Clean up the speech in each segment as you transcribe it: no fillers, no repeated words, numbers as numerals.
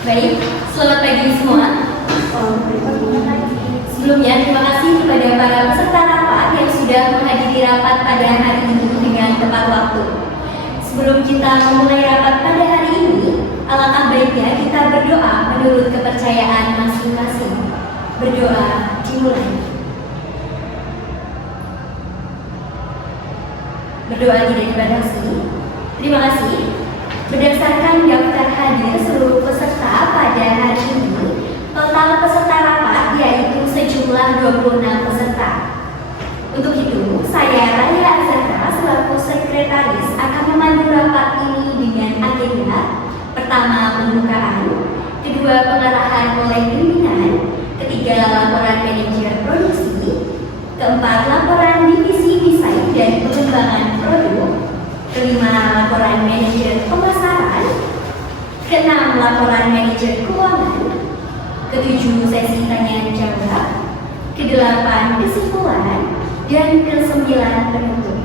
Baik, selamat pagi semua. Sebelumnya, terima kasih kepada para peserta rapat yang sudah menghadiri rapat pada hari ini dengan tepat waktu. Sebelum kita memulai rapat pada hari ini, alangkah baiknya kita berdoa menurut kepercayaan masing-masing. Berdoa dimulai. Berdoa tidak dibatasi. Terima kasih. Berdasarkan daftar hadir seluruh peserta pada hari ini, total peserta rapat yaitu sejumlah 26 peserta. Untuk itu, saya Raya Azhara selaku sekretaris akan memandu rapat ini dengan agenda: pertama, pembukaan; kedua, pengarahan oleh pimpinan; ketiga, laporan manajer produksi; keempat, laporan divisi desain dan pengembangan produk; kelima, laporan manajer pemasaran; keenam, laporan manajer keuangan; ketujuh, sesi tanya jawab; kedelapan, kesimpulan; dan kesembilan, penutup.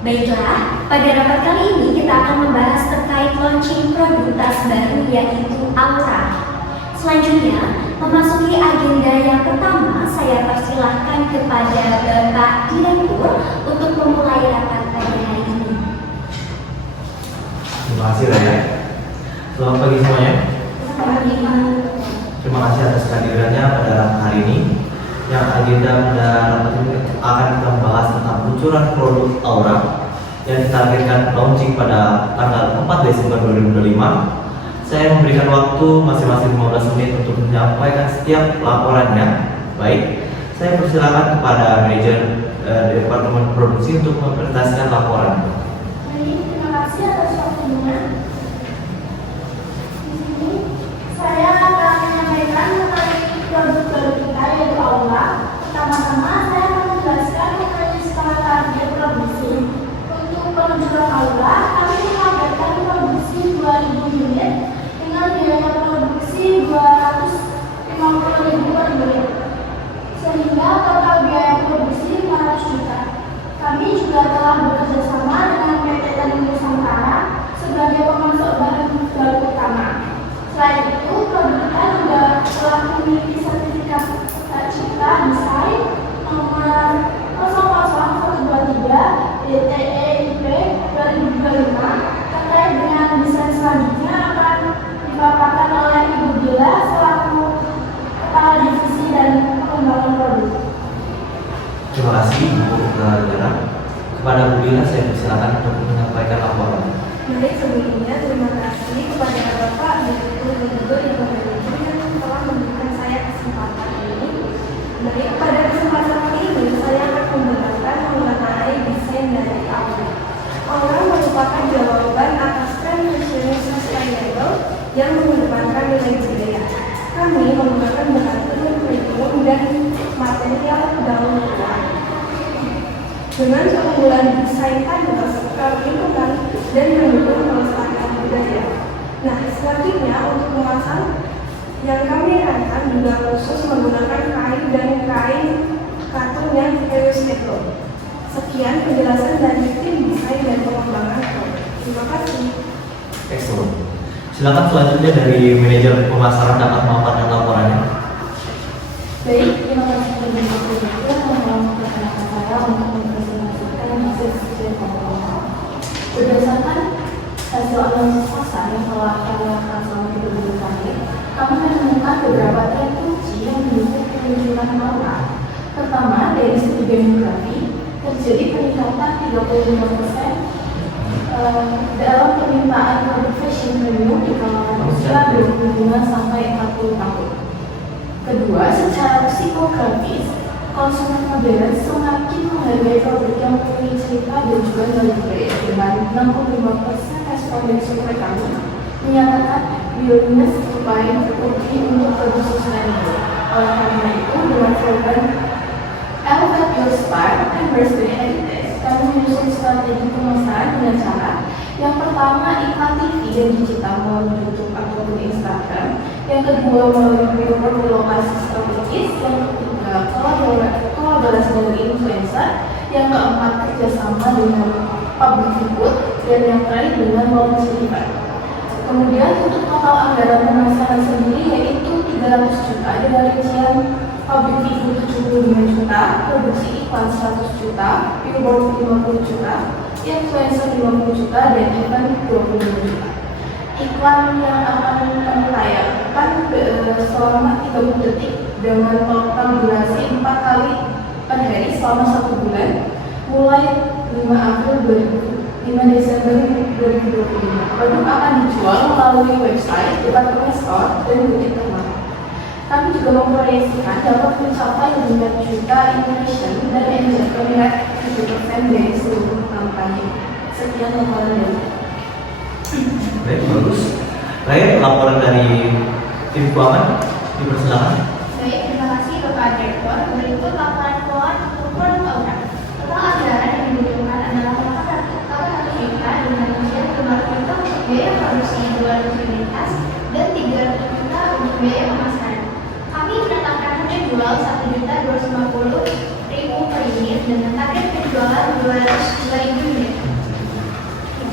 Baiklah, pada rapat kali ini kita akan membahas terkait launching produk tas baru yaitu Aura. Selanjutnya, memasuki agenda yang pertama, saya persilahkan kepada Bapak Direktur untuk memulai rapat pada hari ini. Terima kasih Raya. Selamat pagi semuanya. Selamat pagi. Terima kasih atas kehadirannya pada rapat hari ini. Yang agenda pada rapat ini akan kita membahas tentang peluncuran produk Aura yang ditargetkan launching pada tanggal 4 Desember 2025. Saya memberikan waktu masing-masing 15 menit untuk menyampaikan setiap laporannya. Baik, saya persilakan kepada manajer Departemen Produksi untuk mempresentasikan laporan. Baik, terima kasih atas waktunya. Di sini saya akan menyampaikan mengenai produk baru kita yaitu Aura. Pertama-tama saya akan menjelaskan mengenai skala target produksi. Untuk peluncuran Aura, kami menargetkan produksi 2.000 unit dengan biaya produksi 250.000 per unit, sehingga total biaya produksi 500 juta. Kami juga telah bekerjasama dengan PT Tani Nusantara sebagai pemasok bahan baku utama. Selain itu, produk kita juga telah memiliki sertifikat cipta desain nomor 00123 DTEIP 2025 terkait dengan desain selanjutnya akan dipaparkan oleh Ibu Dila selaku Kepala Divisi dan Pengembangan Produk. Terima kasih Bu Dara. Kepada Bu Dila saya persilakan untuk menyampaikan laporan. Baik, sebelumnya terima kasih kepada Bapak Direktur Gubernur yang telah memberikan saya kesempatan ini. Baik, pada kesempatan ini saya akan membahaskan mengenai desain dari Aura. Aura merupakan jawaban atas tren fashion sustainable yang mengedepankan nilai budaya. Kami menggunakan bahan tenun premium dan material daun luar. Dengan keunggulan desain canvas, lingkungan, dan mendukung pelestarian budaya. Nah, selanjutnya untuk pemasaran yang kami rancang juga khusus menggunakan kain dan kain katun yang reusable. Sekian penjelasan dari tim desain dan pengembangan produk. Terima kasih. Excellent. Silakan selanjutnya dari manajer pemasaran dapat memaparkan laporannya. Baik, terima kasih terlebih dahulu memperkenalkan saya untuk mempresentasikan hasil studi Aura. Berdasarkan hasil analisis pasar yang telah kami lakukan selama 3 bulan terakhir, kami menemukan beberapa tren kunci yang mendukung peluncuran Aura. Pertama, dari segi demografi, terjadi peningkatan 35% dalam permintaan produk fashion premium di kalangan usia 25 sampai 40 tahun. Kedua, secara psikografis, konsumen modern semakin menghargai produk yang memiliki cerita dan juga nilai budaya, dengan 65% responden survei kami menyatakan willingness to buy rugi untuk produk sustainable. Oleh karena itu, dengan slogan Elevate Your Style, Embrace the Heritage, kami menyusun strategi pemasaran dengan cara yang pertama, iklan TV dan digital melalui YouTube ataupun Instagram. Yang kedua, melalui billboard di lokasi strategis. Yang ketiga, kolaborasi dengan influencer. Yang keempat, kerjasama dengan public figure. Dan yang terakhir dengan launching event. Kemudian untuk total anggaran pemasaran sendiri yaitu 300 juta dengan rincian public figure 75 juta, produksi iklan 100 juta, billboard 50 juta, influencer 50 juta, dan event 25 juta. Iklan yang akan kami tayangkan selama 30 detik dengan total durasi 4 kali per hari selama 1 bulan mulai 5 Desember 2025. Produk akan dijual melalui website, department store, dan boutique teman. Kami juga memproyeksikan dapat mencapai 5 juta impression dan engagement rate 7% dari seluruh kampanye. Sekian laporan dari Baik, bagus. Terakhir laporan dari tim keuangan, dipersilakan. Baik, terima kasih Bapak Direktur. Berikut laporan keuangan untuk produk Aura. Total anggaran yang dibutuhkan adalah 400 juta dengan rincian 500 juta untuk biaya produksi 200 unitas dan 300 juta untuk biaya pemasaran. Kami menetapkan harga jual 1.250.000 per unit dengan target penjualan 202.000 unit.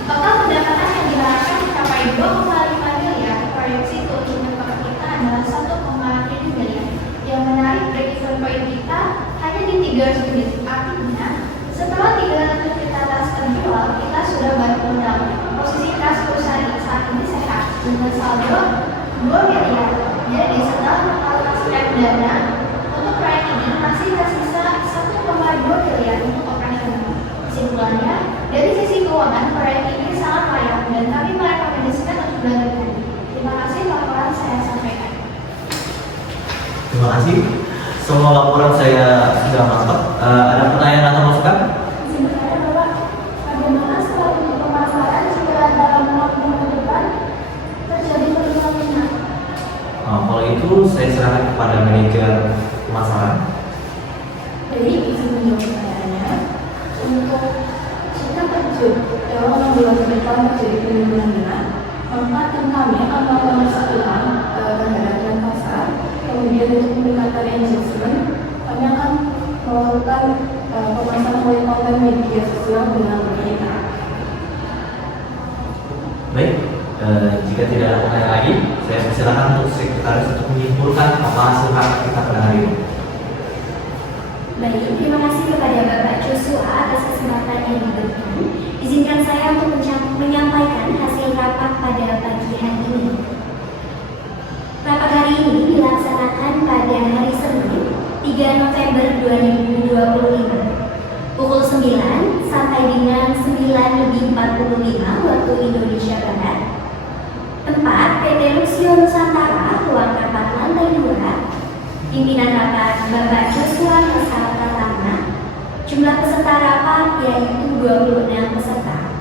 Total pendapatan yang diharapkan mencapai 2,5 miliar. Proyeksi keuntungan per kita adalah 1,7 miliar. Yang menarik break-even point kita hanya di 300 unit. Artinya, setelah 300 juta tas terjual, kita sudah balik modal. Posisi kas perusahaan saat ini sehat dengan saldo 2 miliar. Jadi setelah mengalokasikan dana untuk proyek ini masih tersisa 1,2 miliar untuk operasional. Kesimpulannya, dari sisi keuangan proyek ini sangat layak dan kami merekomendasikan untuk dilanjutkan. Terima kasih laporan saya sampaikan. Terima kasih. Semua laporan saya sudah mantap. Ada pertanyaan atau masukan? Izin bertanya Bapak, bagaimana strategi pemasaran jika dalam 6 bulan ke depan terjadi penurunan minat? Kalau itu saya serahkan kepada manajer pemasaran. Jadi, izin menjawab pertanyaannya. Untuk jika dalam 6 bulan ke depan terjadi penurunan minat, maka tim kami akan melakukan persatuan terhadap tren pasar. Kemudian untuk meningkatkan engagement, kami akan melakukan pemasaran melalui konten media sosial dengan berminat. Baik, jika tidak ada pertanyaan lagi, saya persilakan untuk sekretaris untuk menyimpulkan apa hasil rapat kita pada hari ini. Baik, terima kasih kepada Bapak Joshua atas kesempatan yang diberikan. Izinkan saya untuk menyampaikan hasil rapat pada pagi hari ini. Rapat hari ini dilaksanakan pada hari Senin, 3 November 2025, pukul 9 sampai dengan 9:45 waktu Indonesia Barat. Tempat PT Luxio Nusantara, ruang rapat lantai 2. Pimpinan rapat Bapak Joshua Nusantara. Jumlah peserta rapat yaitu 26 peserta.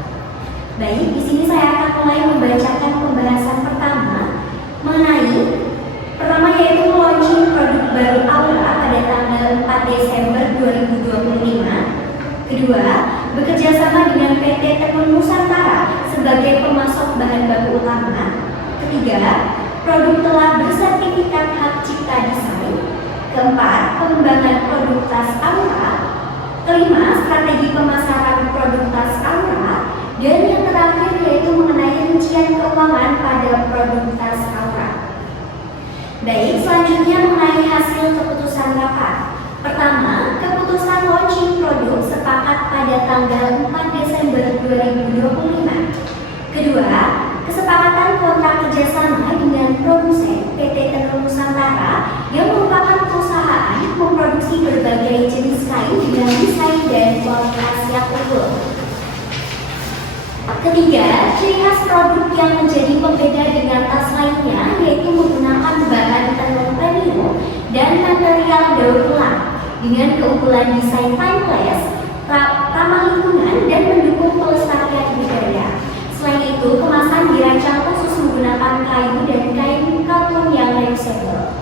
Baik, di sini saya akan mulai membacakan pembahasan pertama yaitu launching produk baru Aura pada tanggal 4 Desember 2025. Kedua, bekerja sama dengan PT Tenun Nusantara sebagai pemasok bahan baku utama. Ketiga, produk telah bersertifikat hak cipta desain. Keempat, pengembangan produk tas Aura. Kelima, strategi pemasaran produk tas Aura. Dan yang terakhir yaitu mengenai rincian keuangan pada produk tas Aura. Baik, selanjutnya mengenai hasil keputusan rapat. Pertama, keputusan launching produk sepakat pada tanggal 4 Desember 2025. Kedua, kesepakatan kontrak kerjasama dengan produsen PT Tenun Nusantara yang merupakan perusahaan memproduksi berbagai jenis kain dengan desain dan kualitas yang unggul. Ketiga, ciri khas produk yang menjadi pembeda dengan tas lainnya yaitu menggunakan bahan tenun premium dan material daur ulang dengan keunggulan desain timeless, ramah lingkungan dan mendukung pelestarian budaya. Selain itu, kemasan dirancang khusus menggunakan kayu dan kain katun yang reusable.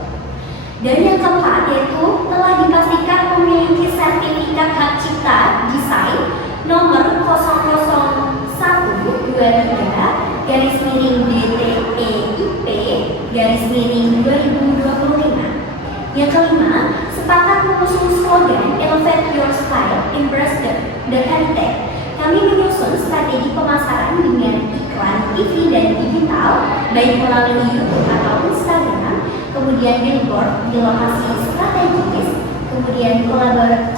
Dan yang keempat yaitu telah dipastikan memiliki sertifikat hak cipta desain nomor 001-DTEIP-2025. Yang kelima, sepakat mengusung slogan Elevate Your Style, Embrace the Heritage. Kami menyusun strategi pemasaran dengan iklan TV dan digital, baik melalui YouTube atau Instagram, kemudian billboard di lokasi strategis, kemudian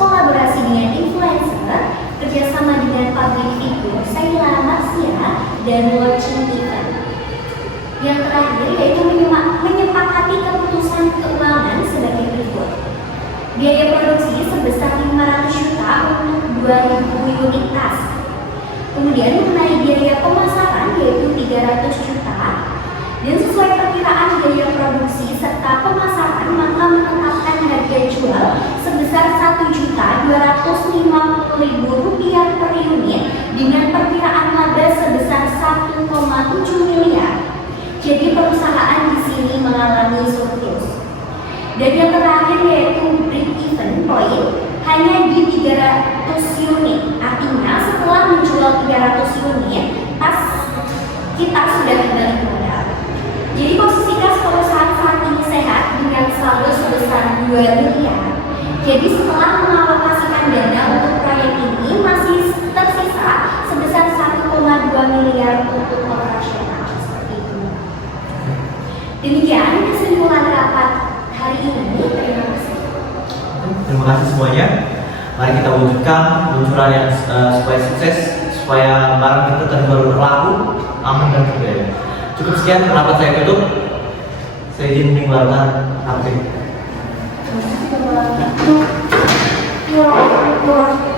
kolaborasi dengan influencer, kerjasama dengan public figure, Sheila Marcia, dan launching event. Yang terakhir yaitu menyepakati keputusan keuangan sebagai berikut. Biaya produksi sebesar 500 juta untuk 2.000 unit tas. Kemudian mengenai biaya pemasaran yaitu 300 juta. Dan sesuai perkiraan biaya produksi serta pemasaran maka menetapkan harga jual sebesar Rp1.250.000 per unit dengan perkiraan laba sebesar 1,7 miliar. Jadi perusahaan di sini mengalami surplus. Dan yang terakhir yaitu break even point hanya di 300 unit. Artinya setelah menjual 300 unit, tas kita sudah kembali ke modal. Jadi posisi kas perusahaan saat ini sehat dengan saldo sebesar 2 miliar. Jadi setelah mengalokasikan dana untuk proyek ini masih tersisa sebesar 1,2 miliar untuk operasional. Seperti itu. Demikian kesimpulan rapat hari ini. Terima kasih. Terima kasih semuanya. Mari kita wujudkan peluncuran yang supaya sukses, supaya barang kita terus berlaku, aman dan berdaya. Cukup sekian rapat saya tutup. Saya izin mengeluarkan hati. Terima kasih.